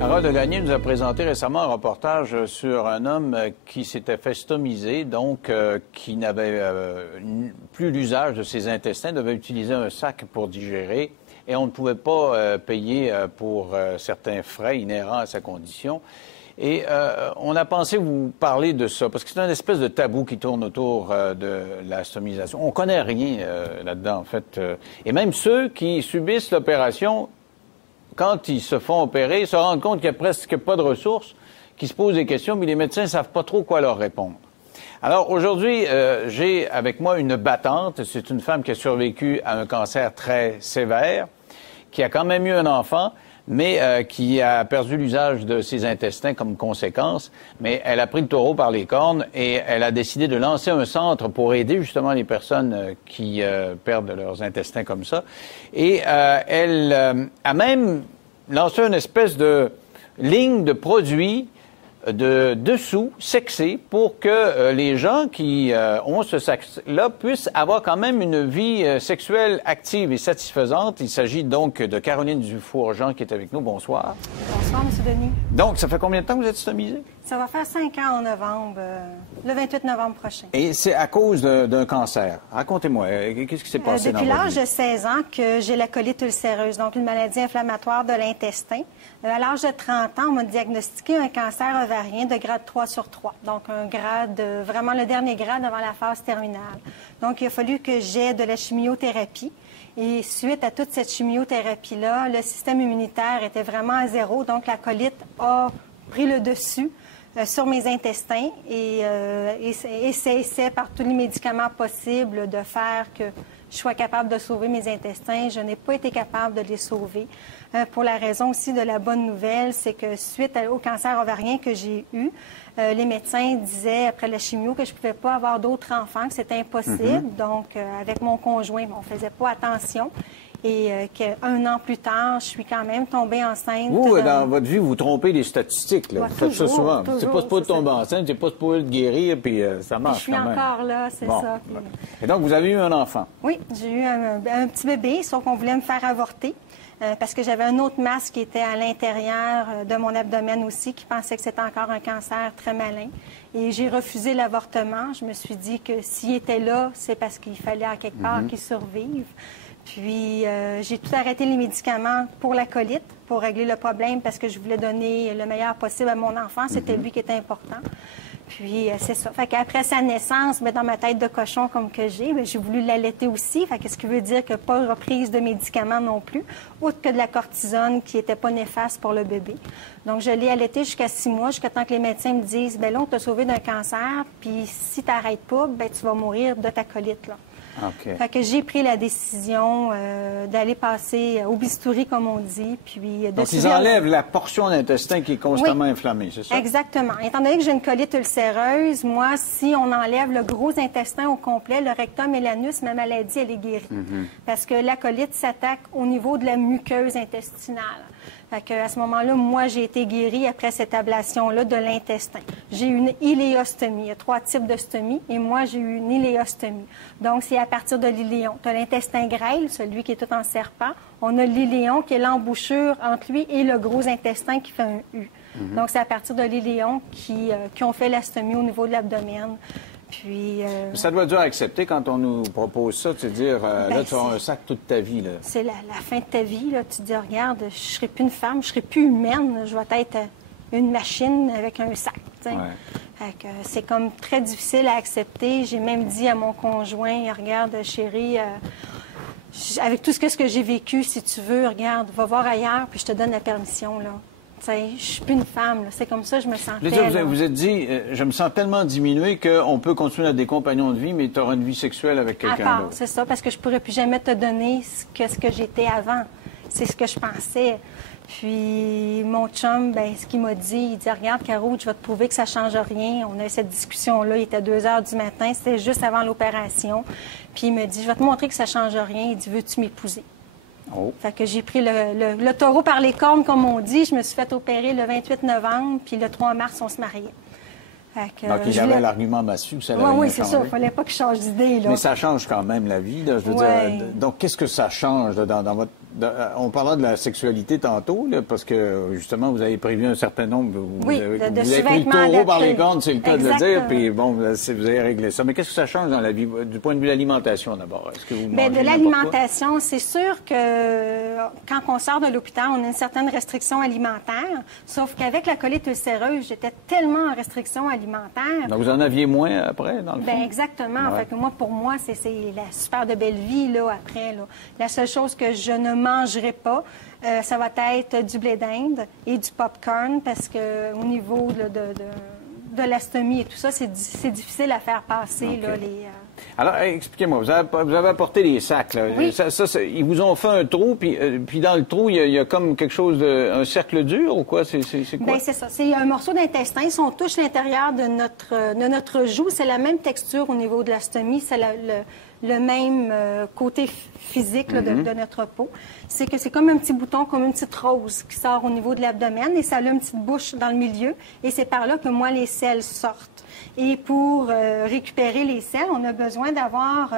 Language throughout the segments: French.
Harold Gagné nous a présenté récemment un reportage sur un homme qui s'était fait stomiser, donc qui n'avait plus l'usage de ses intestins, devait utiliser un sac pour digérer et on ne pouvait pas payer pour certains frais inhérents à sa condition. Et on a pensé vous parler de ça, parce que c'est une espèce de tabou qui tourne autour de la stomisation. On connaît rien là-dedans, en fait. Et même ceux qui subissent l'opération, quand ils se font opérer, ils se rendent compte qu'il n'y a presque pas de ressources, qu'ils se posent des questions, mais les médecins ne savent pas trop quoi leur répondre. Alors aujourd'hui, j'ai avec moi une battante. C'est une femme qui a survécu à un cancer très sévère, qui a quand même eu un enfant, mais qui a perdu l'usage de ses intestins comme conséquence. Mais elle a pris le taureau par les cornes et elle a décidé de lancer un centre pour aider justement les personnes qui perdent leurs intestins comme ça. Et elle a même lancé une espèce de ligne de produits de dessous sexés pour que les gens qui ont ce sexe-là puissent avoir quand même une vie sexuelle active et satisfaisante. Il s'agit donc de Caroline Dufour-Jean qui est avec nous. Bonsoir. Bonsoir, M. Denis. Donc, ça fait combien de temps que vous êtes stomisé? Ça va faire 5 ans en novembre, le 28 novembre prochain. Et c'est à cause d'un cancer. Racontez-moi, qu'est-ce qui s'est passé dans votre vie? Depuis l'âge de 16 ans que j'ai la colite ulcéreuse, donc une maladie inflammatoire de l'intestin. À l'âge de 30 ans, on m'a diagnostiqué un cancer ovarien de grade 3 sur 3. Donc, un grade, vraiment le dernier grade avant la phase terminale. Donc, il a fallu que j'aie de la chimiothérapie. Et suite à toute cette chimiothérapie-là, le système immunitaire était vraiment à zéro. Donc, la colite a pris le dessus sur mes intestins et essaie par tous les médicaments possibles de faire que je sois capable de sauver mes intestins. Je n'ai pas été capable de les sauver. Pour la raison aussi de la bonne nouvelle, c'est que suite au cancer ovarien que j'ai eu, les médecins disaient après la chimio que je ne pouvais pas avoir d'autres enfants, que c'était impossible. Donc, avec mon conjoint, on ne faisait pas attention. Et qu'un an plus tard, je suis quand même tombée enceinte. Vous, dans votre vie, vous trompez les statistiques. Là. Ouais, vous faites ça souvent. C'est pas de tomber enceinte, c'est pas de guérir, puis ça marche puis je suis quand même. encore là, c'est ça. Puis... Et donc, vous avez eu un enfant? Oui, j'ai eu un petit bébé, sauf qu'on voulait me faire avorter. Parce que j'avais un autre masque qui était à l'intérieur de mon abdomen aussi, qui pensait que c'était encore un cancer très malin. Et j'ai refusé l'avortement. Je me suis dit que s'il était là, c'est parce qu'il fallait à quelque part qu'il survive. Puis, j'ai tout arrêté les médicaments pour la colite, pour régler le problème, parce que je voulais donner le meilleur possible à mon enfant. C'était lui qui était important. Puis, c'est ça. Fait qu'après sa naissance, dans ma tête de cochon comme que j'ai voulu l'allaiter aussi. Fait que ce qui veut dire que pas reprise de médicaments non plus, outre que de la cortisone qui n'était pas néfaste pour le bébé. Donc, je l'ai allaité jusqu'à 6 mois, jusqu'à temps que les médecins me disent, là, on t'a sauvé d'un cancer, puis si tu n'arrêtes pas, tu vas mourir de ta colite, là. Okay. Fait que j'ai pris la décision d'aller passer au bistouri, comme on dit, puis de donc, ils enlèvent la portion d'intestin qui est constamment inflammée, c'est ça? Exactement. Étant donné que j'ai une colite ulcéreuse, moi, si on enlève le gros intestin au complet, le rectum et l'anus, ma maladie, elle est guérie. Parce que la colite s'attaque au niveau de la muqueuse intestinale. Fait que à ce moment-là, moi, j'ai été guérie après cette ablation-là de l'intestin. J'ai eu une iléostomie. Il y a 3 types de stomie et moi, j'ai eu une iléostomie. Donc, c'est à partir de l'iléon. Tu as l'intestin grêle, celui qui est tout en serpent. On a l'iléon qui est l'embouchure entre lui et le gros intestin qui fait un U. Donc, c'est à partir de l'iléon qui ont fait la stomie au niveau de l'abdomen. Puis, ça doit être dur à accepter quand on nous propose ça, de se dire, là, tu auras un sac toute ta vie. Là. C'est la fin de ta vie. Là. Tu te dis, regarde, je ne serai plus une femme, je ne serai plus humaine. Je vais être une machine avec un sac. Ouais. C'est comme très difficile à accepter. J'ai même dit à mon conjoint, regarde, chérie, avec tout ce que j'ai vécu, si tu veux, regarde, va voir ailleurs, puis je te donne la permission, là. Je ne suis plus une femme. C'est comme ça que je me sentais. Vous vous êtes dit, je me sens tellement diminuée qu'on peut continuer à être des compagnons de vie, mais tu auras une vie sexuelle avec quelqu'un d'autre. C'est ça, parce que je ne pourrais plus jamais te donner ce que j'étais avant. C'est ce que je pensais. Puis mon chum, ce qu'il m'a dit, il dit, regarde, Caro, je vais te prouver que ça ne change rien. On a eu cette discussion-là, il était 2 heures du matin, c'était juste avant l'opération. Puis il me dit, je vais te montrer que ça ne change rien. Il dit, veux-tu m'épouser? Oh. Fait que j'ai pris le taureau par les cornes, comme on dit. Je me suis fait opérer le 28 novembre, puis le 3 mars, on se mariait. Donc, il y avait l'argument massu que ça allait rien Oui, c'est changer. ça. Il ne fallait pas que je change d'idée. Mais ça change quand même la vie. Là, je veux dire. Donc, qu'est-ce que ça change là, dans votre... On parlait de la sexualité tantôt, là, parce que, justement, vous avez prévu un certain nombre... Vous avez pris le taureau par les cornes, c'est le cas de le dire, puis bon, vous avez réglé ça. Mais qu'est-ce que ça change dans la vie, du point de vue de l'alimentation, d'abord? Est-ce que vous mangez de l'alimentation, c'est sûr que quand on sort de l'hôpital, on a une certaine restriction alimentaire, sauf qu'avec la colite ulcéreuse, j'étais tellement en restriction alimentaire. Donc, vous en aviez moins après, dans le fond? Exactement. Ouais. En fait, pour moi, c'est la super de belle vie, là, après. Là. La seule chose que je ne mangerai pas, ça va être du blé d'Inde et du popcorn, parce que au niveau de l'astomie et tout ça, c'est difficile à faire passer, là, les... Alors, expliquez-moi, vous avez apporté les sacs, là. Oui. Ils vous ont fait un trou, puis dans le trou, il y a comme quelque chose un cercle dur ou quoi? C'est quoi? Bien, c'est ça. C'est un morceau d'intestin. Si on touche l'intérieur de notre joue, c'est la même texture au niveau de l'astomie. C'est le même côté physique là, de notre peau. C'est que c'est comme un petit bouton, comme une petite rose qui sort au niveau de l'abdomen et ça a une petite bouche dans le milieu. Et c'est par là que moi, les selles sortent. Et pour récupérer les selles, on a besoin d'avoir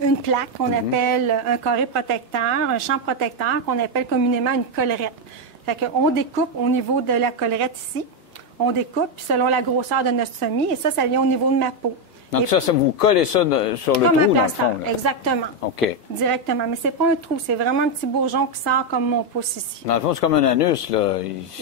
une plaque qu'on appelle un carré protecteur, un champ protecteur qu'on appelle communément une collerette. Fait qu'on découpe au niveau de la collerette ici. On découpe, puis selon la grosseur de notre stomie, et ça vient au niveau de ma peau. Donc ça vous collez ça sur le trou, dans le fond, là. Exactement. OK. Directement. Mais c'est pas un trou, c'est vraiment un petit bourgeon qui sort comme mon pouce ici. Dans le fond, c'est comme un anus, là.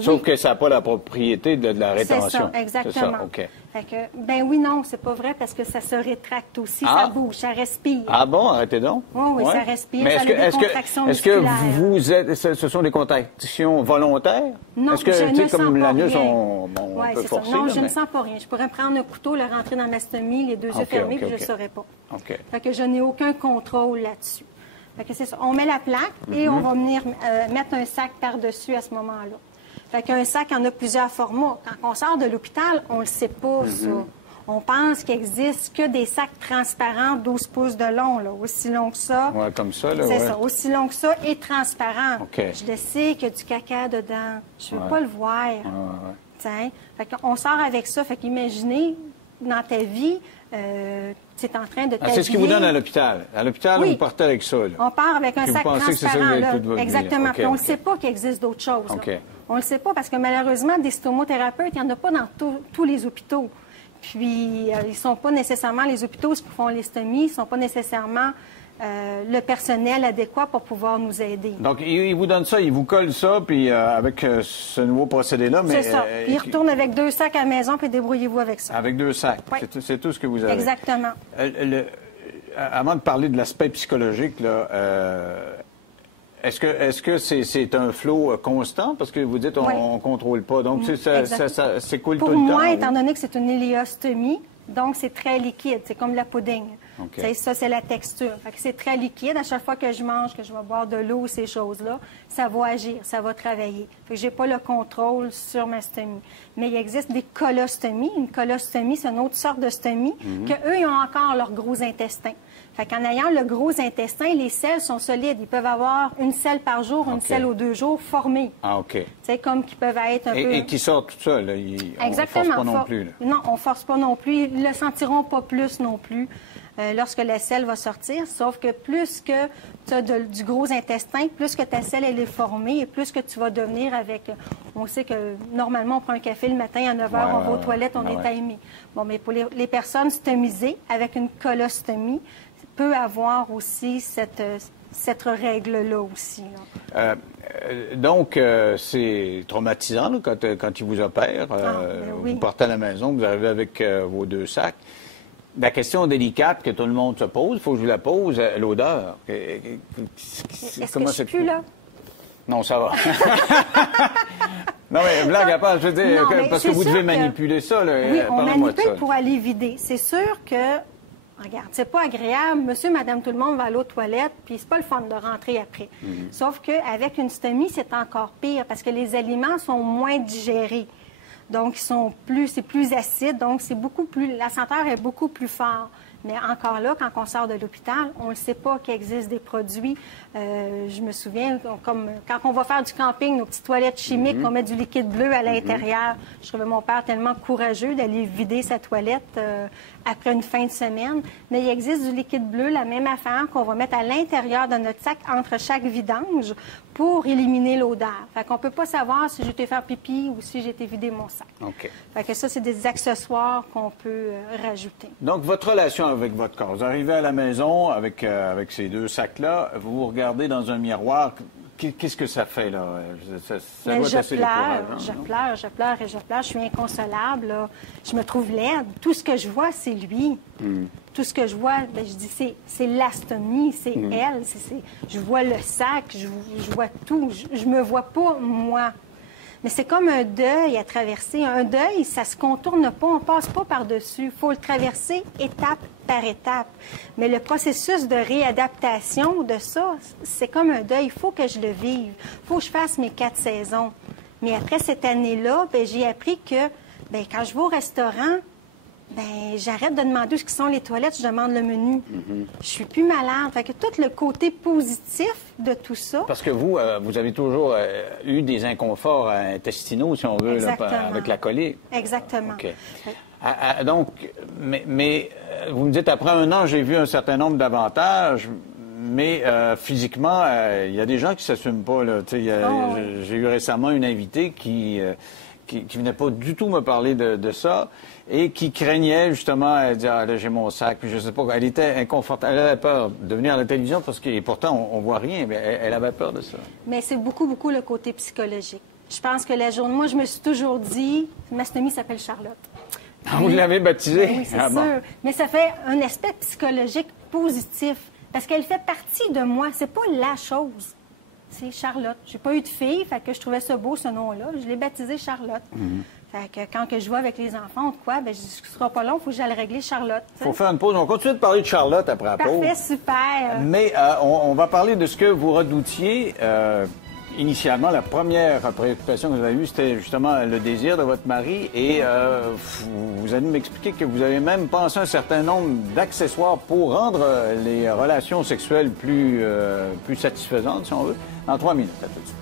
Sauf que ça n'a pas la propriété de la rétention. C'est ça, exactement. C'est ça, OK. Fait que, ben oui, non, c'est pas vrai parce que ça se rétracte aussi, ça bouge, ça respire. Ah bon, arrêtez donc. Oui, ça respire, mais ça a des contractions musculaires. Est-ce que ce sont des contractions volontaires? Non, est-ce que, je ne comme sens pas l'anus, rien. on peut forcer? Non, là, je ne sens pas rien. Je pourrais prendre un couteau, le rentrer dans ma stomie, les deux yeux fermés, puis je ne le saurais pas. OK. Fait que je n'ai aucun contrôle là-dessus. Fait que c'est ça. On met la plaque et on va venir mettre un sac par-dessus à ce moment-là. Fait qu'un sac en a plusieurs formats. Quand on sort de l'hôpital, on ne le sait pas, ça. On pense qu'il existe que des sacs transparents 12 pouces de long, là, aussi long que ça. Oui, comme ça, là, c'est ça, aussi long que ça et transparent. OK. Je le sais qu'il y a du caca dedans. Je ne veux pas le voir. Tiens. Fait qu'on sort avec ça. Fait qu'imaginez, dans ta vie, tu es en train de t'habiller. C'est ce qu'ils vous donnent à l'hôpital. À l'hôpital, vous partez avec ça, là. On part avec un sac transparent, là. Exactement. Okay, puis on ne sait pas qu'il existe d'autres choses. Okay. On ne le sait pas parce que malheureusement, des stomothérapeutes, il n'y en a pas dans tous les hôpitaux. Puis, ils ne sont pas nécessairement les hôpitaux qui font les stomies, ils ne sont pas nécessairement le personnel adéquat pour pouvoir nous aider. Donc, ils vous donnent ça, ils vous collent ça, puis avec ce nouveau procédé-là, mais... C'est ça. Puis ils retournent avec 2 sacs à la maison, puis débrouillez-vous avec ça. Avec 2 sacs. Oui. C'est tout ce que vous avez. Exactement. Avant de parler de l'aspect psychologique, là, est-ce que c'est un flot constant? Parce que vous dites on ne contrôle pas. Donc, ça s'écoule tout le temps? Pour moi, étant donné que c'est une iléostomie, donc c'est très liquide. C'est comme la pudding. Okay. Ça, c'est la texture. C'est très liquide. À chaque fois que je mange, que je vais boire de l'eau, ces choses-là, ça va agir, ça va travailler. Je n'ai pas le contrôle sur ma stomie. Mais il existe des colostomies. Une colostomie, c'est une autre sorte de stomie qu'eux, ils ont encore leur gros intestin. En ayant le gros intestin, les selles sont solides. Ils peuvent avoir une selle par jour, une selle aux 2 jours formée. Ah, OK. C'est comme qu'ils peuvent être un peu... Et qui sortent tout ça, là. On ne force pas non plus, là. Non, on ne force pas non plus. Ils ne le sentiront pas plus non plus lorsque la selle va sortir. Sauf que plus que tu as du gros intestin, plus que ta selle elle est formée et plus que tu vas devenir avec... On sait que normalement, on prend un café le matin à 9 h, on va aux toilettes, on est aimé. Bon, mais pour les personnes stomisées avec une colostomie, peut avoir aussi cette règle-là aussi. Là. Donc, c'est traumatisant là, quand ils vous opèrent. Vous partez à la maison, vous arrivez avec vos 2 sacs. La question délicate que tout le monde se pose, il faut que je vous la pose, l'odeur. Est-ce que je pue, là? Non, ça va. Non, mais blague à part, je veux dire, parce que vous devez manipuler ça. Là, oui, on manipule pour aller vider. C'est sûr que... Regarde, c'est pas agréable. Monsieur, madame, tout le monde va aller aux toilettes, puis c'est pas le fun de rentrer après. Sauf qu'avec une stomie, c'est encore pire parce que les aliments sont moins digérés. Donc, c'est plus acide, donc c'est beaucoup plus... La senteur est beaucoup plus forte. Mais encore là, quand on sort de l'hôpital, on ne sait pas qu'il existe des produits. Je me souviens, comme quand on va faire du camping, nos petites toilettes chimiques, on met du liquide bleu à l'intérieur. Je trouvais mon père tellement courageux d'aller vider sa toilette après une fin de semaine. Mais il existe du liquide bleu, la même affaire, qu'on va mettre à l'intérieur de notre sac entre chaque vidange pour éliminer l'odeur. Fait qu'on ne peut pas savoir si j'ai été faire pipi ou si j'ai été vider mon sac. OK. Fait que ça, c'est des accessoires qu'on peut rajouter. Donc, votre relation avec votre corps. Vous arrivez à la maison avec ces deux sacs-là, vous vous regardez dans un miroir. Qu'est-ce que ça fait, là? Ça doit être assez décourageant, je pleure. Je suis inconsolable, là. Je me trouve laide. Tout ce que je vois, c'est lui. Tout ce que je vois, bien, je dis, c'est l'astomie, c'est elle. Je vois le sac, je vois tout. Je me vois pas, moi. Mais c'est comme un deuil à traverser. Un deuil, ça se contourne pas, on passe pas par-dessus. Il faut le traverser étape par étape. Mais le processus de réadaptation de ça, c'est comme un deuil. Il faut que je le vive. Il faut que je fasse mes 4 saisons. Mais après cette année-là, bien, j'ai appris que bien, quand je vais au restaurant, bien, j'arrête de demander où sont les toilettes, je demande le menu. Je suis plus malade. Fait que tout le côté positif de tout ça... Parce que vous avez toujours eu des inconforts intestinaux, si on veut, là, avec la colique. Exactement. OK. Donc, mais vous me dites, après un an, j'ai vu un certain nombre d'avantages, mais physiquement, il y a des gens qui ne s'assument pas. J'ai eu récemment une invitée qui venait pas du tout me parler de ça et qui craignait justement, elle dit, ah là, j'ai mon sac, puis je sais pas, elle était inconfortable, elle avait peur de venir à la télévision parce que, et pourtant, on voit rien, mais elle avait peur de ça. Mais c'est beaucoup le côté psychologique. Je pense que la journée, moi, je me suis toujours dit, ma stomie s'appelle Charlotte. Ah, vous l'avez baptisée? Oui, c'est sûr. Bon. Mais ça fait un aspect psychologique positif parce qu'elle fait partie de moi. C'est pas la chose. C'est Charlotte. J'ai pas eu de fille, fait que je trouvais ça beau, ce nom-là. Je l'ai baptisée Charlotte. Fait que quand je vois avec les enfants ou quoi, ben, ce sera pas long, il faut que j'aille régler Charlotte. Il faut faire une pause. On continue de parler de Charlotte après la pause. Parfait, super. Mais on va parler de ce que vous redoutiez. Initialement, la première préoccupation que vous avez eue, c'était justement le désir de votre mari. Et vous allez m'expliquer que vous avez même pensé un certain nombre d'accessoires pour rendre les relations sexuelles plus satisfaisantes, si on veut. Dans 3 minutes, à tout de suite.